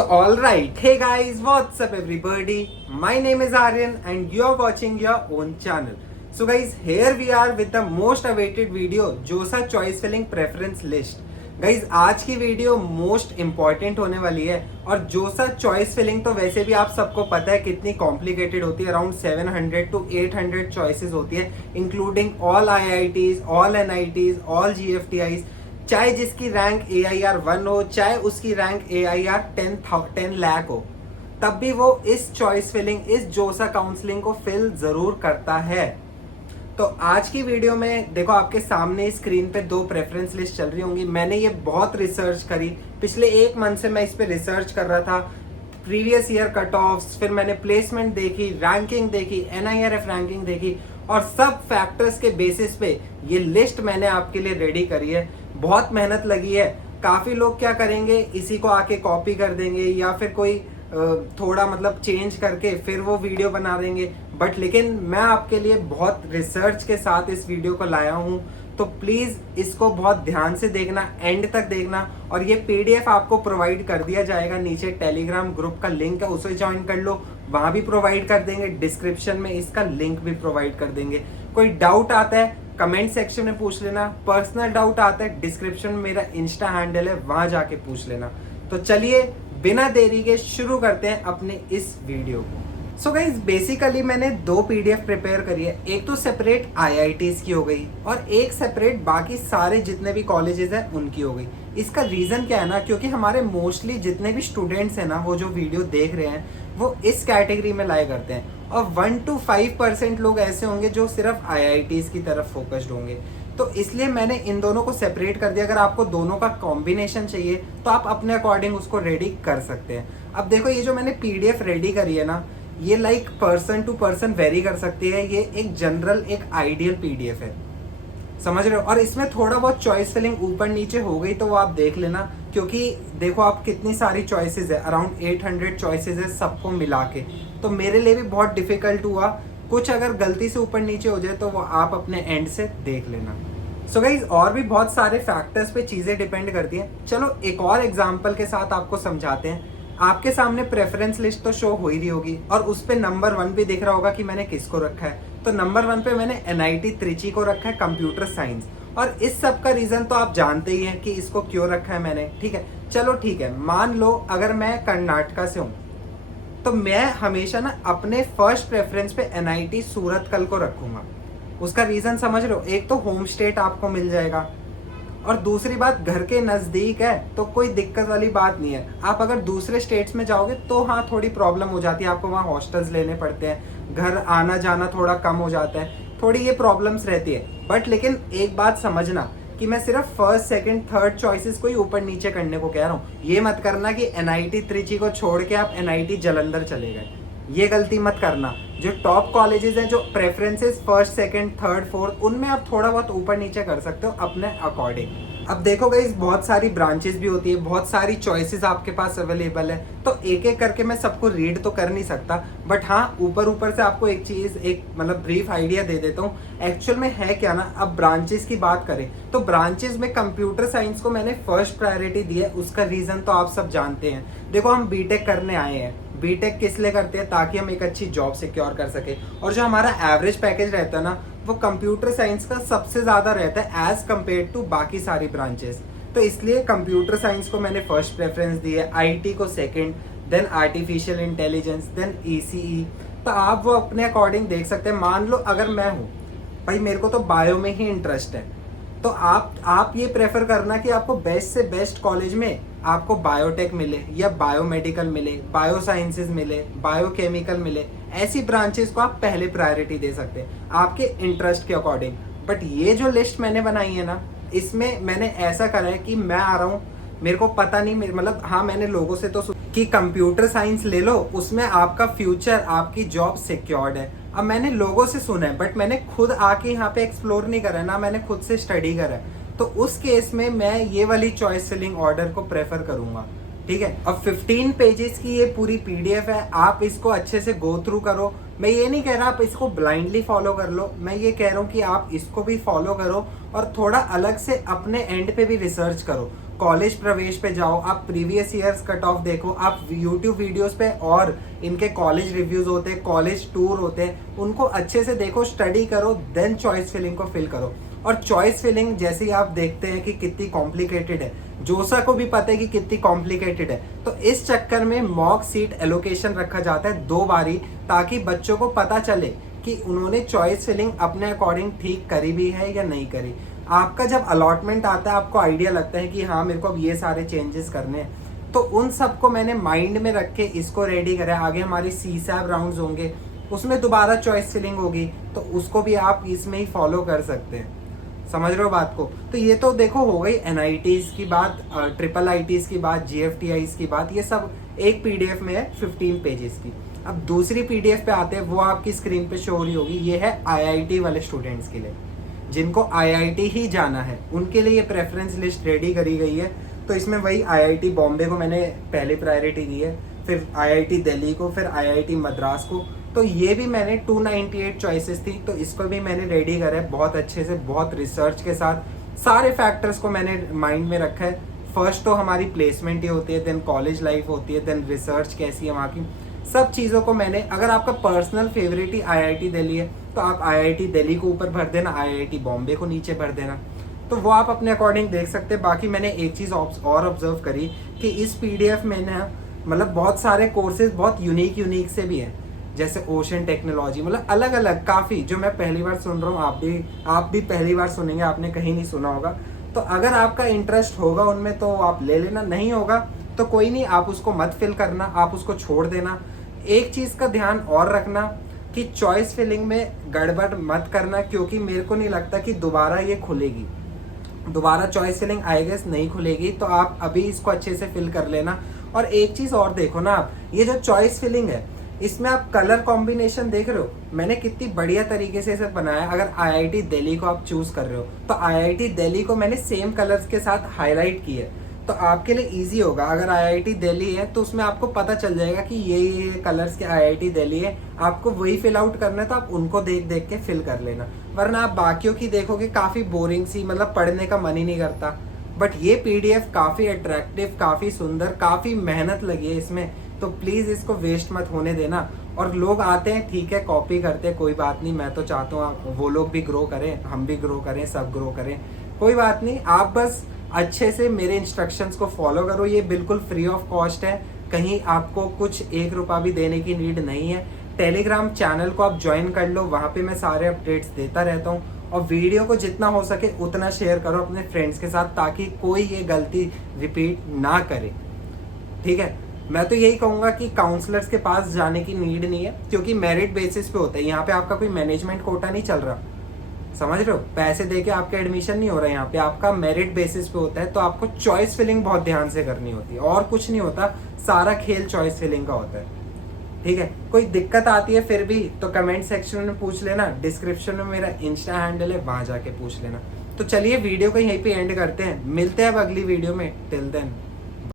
So alright, hey guys, what's up everybody? My name is Aryan and you are watching your own channel. So guys, here we are with the most awaited video, JoSAA choice filling preference list. Guys आज की video most important होने वाली है. और जोसा choice filling तो वैसे भी आप सबको पता है कितनी कॉम्प्लिकेटेड होती है. अराउंड 700 to 800 चॉइसेस होती है, including all IITs, all NITs, all GFTIs. चाहे जिसकी रैंक AIR 1 हो, चाहे उसकी रैंक AIR 10 लाख हो, तब भी वो इस चॉइस फिलिंग, इस जोसा काउंसलिंग को फिल जरूर करता है. तो आज की वीडियो में देखो आपके सामने स्क्रीन पे दो प्रेफरेंस लिस्ट चल रही होंगी. मैंने ये बहुत रिसर्च करी, पिछले एक मंथ से मैं इस पे रिसर्च कर रहा था. प्रीवियस ईयर कट ऑफ्स, फिर मैंने प्लेसमेंट देखी, रैंकिंग देखी, NIRF रैंकिंग देखी, और सब फैक्टर्स के बेसिस पे ये लिस्ट मैंने आपके लिए रेडी करी है. बहुत मेहनत लगी है. काफ़ी लोग क्या करेंगे, इसी को आके कॉपी कर देंगे या फिर कोई थोड़ा मतलब चेंज करके फिर वो वीडियो बना देंगे. बट लेकिन मैं आपके लिए बहुत रिसर्च के साथ इस वीडियो को लाया हूँ. तो प्लीज़ इसको बहुत ध्यान से देखना, एंड तक देखना. और ये PDF आपको प्रोवाइड कर दिया जाएगा. नीचे टेलीग्राम ग्रुप का लिंक है, उसे ज्वाइन कर लो, वहाँ भी प्रोवाइड कर देंगे. डिस्क्रिप्शन में इसका लिंक भी प्रोवाइड कर देंगे. कोई डाउट आता है कमेंट सेक्शन में पूछ लेना. पर्सनल डाउट आता है डिस्क्रिप्शन में मेरा इंस्टा हैंडल है, वहाँ जाके पूछ लेना. तो चलिए बिना देरी के शुरू करते हैं अपने इस वीडियो को. सो गाइज बेसिकली मैंने दो PDF प्रिपेयर करी है. एक तो सेपरेट IITs की हो गई और एक सेपरेट बाकी सारे जितने भी कॉलेजेस हैं उनकी हो गई. इसका रीज़न क्या है ना, क्योंकि हमारे मोस्टली जितने भी स्टूडेंट्स हैं ना, वो जो वीडियो देख रहे हैं वो इस कैटेगरी में लाया करते हैं. और 1 to 5% लोग ऐसे होंगे जो सिर्फ IITs की तरफ फोकस्ड होंगे. तो इसलिए मैंने इन दोनों को सेपरेट कर दिया. अगर आपको दोनों का कॉम्बिनेशन चाहिए तो आप अपने अकॉर्डिंग उसको रेडी कर सकते हैं. अब देखो ये जो मैंने PDF रेडी करी है ना, ये like person to person vary कर सकती है. ये एक जनरल, एक आइडियल PDF है, समझ रहे हो. और इसमें थोड़ा बहुत चॉइस फिलिंग ऊपर नीचे हो गई तो वो आप देख लेना, क्योंकि देखो आप कितनी सारी चॉइसेस है, अराउंड 800 चॉइसेस है सबको मिला के. तो मेरे लिए भी बहुत डिफिकल्ट हुआ. कुछ अगर गलती से ऊपर नीचे हो जाए तो वो आप अपने एंड से देख लेना. सो गाइज और भी बहुत सारे फैक्टर्स पे चीज़ें डिपेंड करती हैं. चलो एक और एग्जाम्पल के साथ आपको समझाते हैं. आपके सामने प्रेफरेंस लिस्ट तो शो हो ही रही होगी और उस पर नंबर 1 भी दिख रहा होगा कि मैंने किसको रखा है. तो नंबर 1 पे मैंने NIT त्रिची को रखा है, कंप्यूटर साइंस. और इस सब का रीज़न तो आप जानते ही हैं कि इसको क्यों रखा है मैंने. ठीक है, चलो ठीक है, मान लो अगर मैं कर्नाटका से हूँ तो मैं हमेशा ना अपने फर्स्ट प्रेफरेंस पे NIT सूरतकल को रखूँगा. उसका रीज़न समझ लो, एक तो होम स्टेट आपको मिल जाएगा और दूसरी बात घर के नज़दीक है तो कोई दिक्कत वाली बात नहीं है. आप अगर दूसरे स्टेट्स में जाओगे तो हाँ थोड़ी प्रॉब्लम हो जाती है, आपको वहाँ हॉस्टल्स लेने पड़ते हैं, घर आना जाना थोड़ा कम हो जाता है, थोड़ी ये प्रॉब्लम्स रहती है. बट लेकिन एक बात समझना कि मैं सिर्फ फर्स्ट सेकंड थर्ड चॉइसेस को ही ऊपर नीचे करने को कह रहा हूँ. ये मत करना कि NIT त्रिची को छोड़ के आप NIT जालंधर चले गए, ये गलती मत करना. जो टॉप कॉलेजेस हैं, जो preferences first second third fourth, उनमें आप थोड़ा बहुत ऊपर नीचे कर सकते हो अपने अकॉर्डिंग. अब देखो गाइस बहुत सारी ब्रांचेस भी होती है, बहुत सारी चॉइसेस आपके पास अवेलेबल है. तो एक एक करके मैं सबको रीड तो कर नहीं सकता, बट हाँ ऊपर ऊपर से आपको एक चीज़, एक मतलब ब्रीफ आइडिया दे देता हूँ एक्चुअल में है क्या ना. अब ब्रांचेस की बात करें तो ब्रांचेस में कंप्यूटर साइंस को मैंने फर्स्ट प्रायोरिटी दी है. उसका रीज़न तो आप सब जानते हैं. देखो हम BTech करने आए हैं. BTech किस लिए करते हैं, ताकि हम एक अच्छी जॉब सिक्योर कर सके. और जो हमारा एवरेज पैकेज रहता है ना, वो कंप्यूटर साइंस का सबसे ज़्यादा रहता है एज कम्पेयर टू बाकी सारी ब्रांचेस. तो इसलिए कंप्यूटर साइंस को मैंने फर्स्ट प्रेफरेंस दी है, IT को second, then artificial intelligence, then ECE. तो आप वो अपने अकॉर्डिंग देख सकते हैं. मान लो अगर मैं हूँ भाई, मेरे को तो बायो में ही इंटरेस्ट है, तो आप ये प्रेफर करना कि आपको बेस्ट से बेस्ट कॉलेज में आपको बायोटेक मिले या बायोमेडिकल मिले, बायो साइंसेज मिले, बायोकेमिकल मिले. ऐसी ब्रांचेस को आप पहले प्रायोरिटी दे सकते हैं आपके इंटरेस्ट के अकॉर्डिंग. बट ये जो लिस्ट मैंने बनाई है ना, इसमें मैंने ऐसा करा है कि मैं आ रहा हूँ, मेरे को पता नहीं, मतलब हाँ मैंने लोगों से तो कि कंप्यूटर साइंस ले लो, उसमें आपका फ्यूचर, आपकी जॉब सिक्योर्ड है. अब मैंने लोगों से सुना है बट मैंने खुद आके यहाँ पे एक्सप्लोर नहीं करा है ना, मैंने खुद से स्टडी करा है. तो उस केस में मैं ये वाली चॉइस फिलिंग ऑर्डर को प्रेफर करूँगा. ठीक है, अब 15 पेजेस की ये पूरी PDF है, आप इसको अच्छे से गो थ्रू करो. मैं ये नहीं कह रहा आप इसको ब्लाइंडली फॉलो कर लो, मैं ये कह रहा हूँ कि आप इसको भी फॉलो करो और थोड़ा अलग से अपने एंड पे भी रिसर्च करो. कॉलेज प्रवेश पे जाओ, आप प्रीवियस ईयर्स कट ऑफ देखो, आप यूट्यूब वीडियोस पे और इनके कॉलेज रिव्यूज होते हैं, कॉलेज टूर होते हैं, उनको अच्छे से देखो, स्टडी करो, देन चॉइस फिलिंग को फिल करो। और चॉइस फिलिंग जैसे ही आप देखते हैं कि कितनी कॉम्प्लिकेटेड है, जोसा को भी पता है कि कितनी कॉम्प्लिकेटेड है, तो इस चक्कर में मॉक सीट एलोकेशन रखा जाता है 2 बारी, ताकि बच्चों को पता चले कि उन्होंने चॉइस फिलिंग अपने अकॉर्डिंग ठीक करी भी है या नहीं करी। आपका जब अलॉटमेंट आता है, आपको आइडिया लगता है कि हाँ मेरे को अब ये सारे चेंजेस करने हैं, तो उन सबको मैंने माइंड में रख के इसको रेडी करा। आगे हमारी CSAB राउंड्स होंगे, उसमें दोबारा चॉइस फिलिंग होगी, तो उसको भी आप इसमें ही फॉलो कर सकते हैं। समझ रहे हो बात को? तो ये तो देखो हो गई NITs की बात, ट्रिपल ITs की बात, GFTIs की बात, ये सब एक PDF में है 15 पेजेस की। अब दूसरी PDF पे आते हैं, वो आपकी स्क्रीन पे शो हो रही होगी। ये है IIT वाले स्टूडेंट्स के लिए, जिनको IIT ही जाना है, उनके लिए ये प्रेफरेंस लिस्ट रेडी करी गई है। तो इसमें वही IIT बॉम्बे को मैंने पहले प्रायोरिटी दी है, फिर IIT दिल्ली को, फिर IIT मद्रास को। तो ये भी मैंने 298 चॉइसेस थी, तो इसको भी मैंने रेडी करा है बहुत अच्छे से, बहुत रिसर्च के साथ। सारे फैक्टर्स को मैंने माइंड में रखा है। फर्स्ट तो हमारी प्लेसमेंट ही होती है, देन कॉलेज लाइफ होती है, देन रिसर्च कैसी है वहाँ की, सब चीज़ों को मैंने। अगर आपका पर्सनल फेवरेट ही IIT दिल्ली है, तो आप IIT दिल्ली को ऊपर भर देना, IIT बॉम्बे को नीचे भर देना, तो वो आप अपने अकॉर्डिंग देख सकते हैं। बाकी मैंने एक चीज़ और ऑब्जर्व करी कि इस PDF में ना मतलब बहुत सारे कोर्सेज बहुत यूनिक से भी हैं, जैसे ओशन टेक्नोलॉजी, मतलब अलग अलग काफ़ी, जो मैं पहली बार सुन रहा हूँ, आप भी पहली बार सुनेंगे, आपने कहीं नहीं सुना होगा। तो अगर आपका इंटरेस्ट होगा उनमें तो आप ले लेना, नहीं होगा तो कोई नहीं, आप उसको मत फिल करना, आप उसको छोड़ देना। एक चीज़ का ध्यान और रखना कि चॉइस फिलिंग में गड़बड़ मत करना, क्योंकि मेरे को नहीं लगता कि दोबारा ये खुलेगी, दोबारा चॉइस फिलिंग आई गेस नहीं खुलेगी। तो आप अभी इसको अच्छे से फिल कर लेना। और एक चीज़ और देखो ना, आप ये जो चॉइस फिलिंग है, इसमें आप कलर कॉम्बिनेशन देख रहे हो, मैंने कितनी बढ़िया तरीके से इसे बनाया। अगर IIT दिल्ली को आप चूज कर रहे हो, तो IIT दिल्ली को मैंने सेम कलर्स के साथ हाईलाइट की है, तो आपके लिए इजी होगा। अगर IIT दिल्ली है तो उसमें आपको पता चल जाएगा कि ये कलर्स के IIT दिल्ली है, आपको वही फिल आउट करना है, तो आप उनको देख देख के फिल कर लेना। वरना आप बाकियों की देखोगे काफ़ी बोरिंग सी, मतलब पढ़ने का मन ही नहीं करता। बट ये PDF काफ़ी अट्रैक्टिव, काफ़ी सुंदर, काफ़ी मेहनत लगी है इसमें, तो प्लीज़ इसको वेस्ट मत होने देना। और लोग आते हैं, ठीक है, कॉपी करते हैं, कोई बात नहीं, मैं तो चाहता हूँ वो लोग भी ग्रो करें, हम भी ग्रो करें, सब ग्रो करें, कोई बात नहीं। आप बस अच्छे से मेरे इंस्ट्रक्शंस को फॉलो करो। ये बिल्कुल फ्री ऑफ कॉस्ट है, कहीं आपको कुछ 1 रुपया भी देने की नीड नहीं है। टेलीग्राम चैनल को आप ज्वाइन कर लो, वहाँ पे मैं सारे अपडेट्स देता रहता हूँ। और वीडियो को जितना हो सके उतना शेयर करो अपने फ्रेंड्स के साथ, ताकि कोई ये गलती रिपीट ना करे, ठीक है। मैं तो यही कहूँगा कि काउंसलर्स के पास जाने की नीड नहीं है, क्योंकि मेरिट बेसिस पे होता है। यहाँ पे आपका कोई मैनेजमेंट कोटा नहीं चल रहा, समझ रहे हो, पैसे देके आपका एडमिशन नहीं हो रहा है, यहाँ पे आपका मेरिट बेसिस पे होता है। तो आपको चॉइस फिलिंग बहुत ध्यान से करनी होती है, और कुछ नहीं होता, सारा खेल चॉइस फिलिंग का होता है, ठीक है। कोई दिक्कत आती है फिर भी तो कमेंट सेक्शन में पूछ लेना, डिस्क्रिप्शन में मेरा इंस्टा हैंडल है, वहां जाके पूछ लेना। तो चलिए वीडियो को यहीं पे एंड करते हैं, मिलते हैं अब अगली वीडियो में। Till then